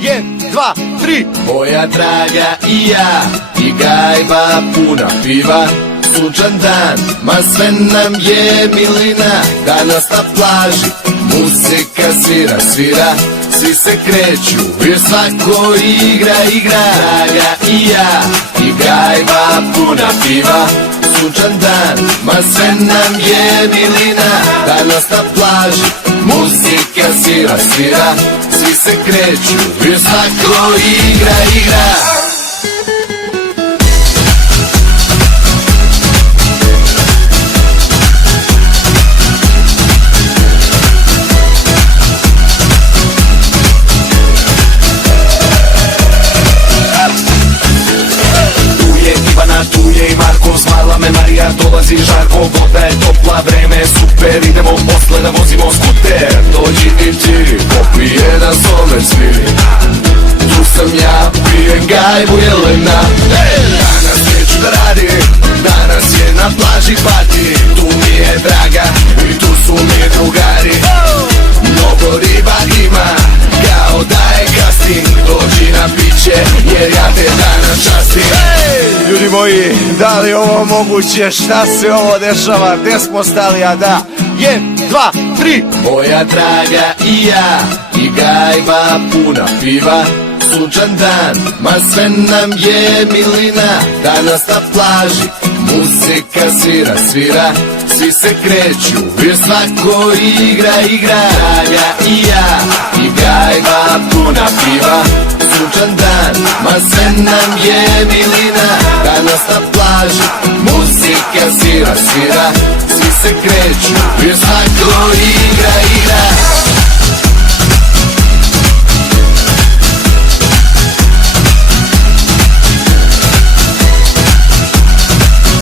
1, 2, 3. Moja draga i ja, i gajba puna piva. Sunčan dan, ma sve nam je milina. Danas na plaži, muzika svira, svira. Svi se kreću, jer svako igra, igra. Draga i ja, i gajba puna piva. Sunčan dan, ma sve nam je milina. Danas na plaži, muzika svira, svira. Svi se kreću, jer svako igra, igra. Tu je i Marko, smala me Marija, dolazi žarko, voda je topla, vreme je super, idemo posle da vozimo skuter. Dođi i ti, popi jedan somer sviri, tu sam ja, pijem gajbu jelena. Danas neću da radim, danas je na plaži party. Tu mi je draga i tu su mi drugari. Mnogo riba ima, kao da je casting. Dođi na piće, jer ja te danas častim. Ljudi moji, da li je ovo moguće? Šta se ovo dešava? Gde smo stali, a da? 1, 2, 3. Moja draga i ja, i gajba puna piva. Sunčan dan, ma sve nam je milina. Danas na plaži, muzika svira, svira. Svi se kreću, jer svako igra, igra. Draga i ja, i gajba puna piva. Sunčan dan, ma sve nam je milina. Danas na plaži, muzika svira, svira. Svi se kreću, jer svako igra, igra.